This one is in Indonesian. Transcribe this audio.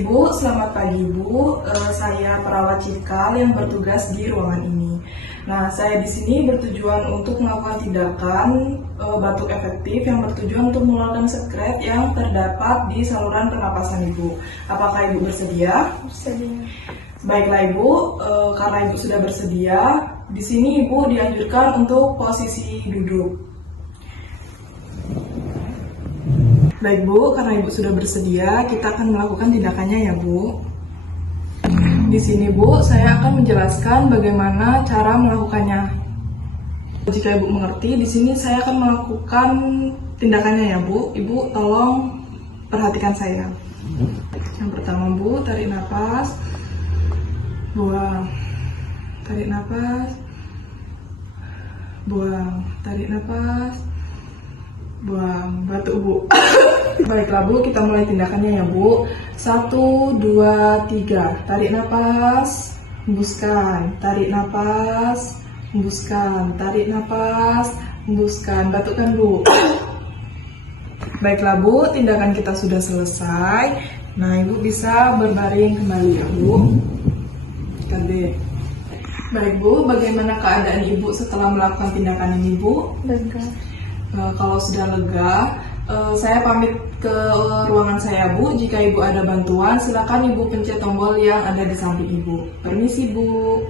Ibu, selamat pagi Bu. Saya perawat Cikal yang bertugas di ruangan ini. Nah, saya di sini bertujuan untuk melakukan tindakan batuk efektif yang bertujuan untuk mengeluarkan sekret yang terdapat di saluran pernapasan Ibu. Apakah Ibu bersedia? Bersedia. Baiklah Ibu, karena Ibu sudah bersedia, di sini Ibu dianjurkan untuk posisi duduk. Baik Bu, karena Ibu sudah bersedia, kita akan melakukan tindakannya ya Bu. Di sini Bu, saya akan menjelaskan bagaimana cara melakukannya. Jika Ibu mengerti, di sini saya akan melakukan tindakannya ya Bu. Ibu tolong perhatikan saya. Yang pertama Bu, tarik nafas, buang, tarik nafas, buang, tarik nafas, buang, batuk Bu. Baiklah Bu, kita mulai tindakannya ya Bu. 1, 2, 3. Tarik nafas, hembuskan. Tarik nafas, hembuskan. Tarik nafas, hembuskan. Batukkan Bu. Baiklah Bu, tindakan kita sudah selesai. Nah, Ibu bisa berbaring kembali ya Bu. KB. Baik Bu, bagaimana keadaan Ibu setelah melakukan tindakan ini Bu? Lega. Kalau sudah lega, saya pamit ke ruangan saya Bu. Jika Ibu ada bantuan, silakan Ibu pencet tombol yang ada di samping Ibu. Permisi Bu.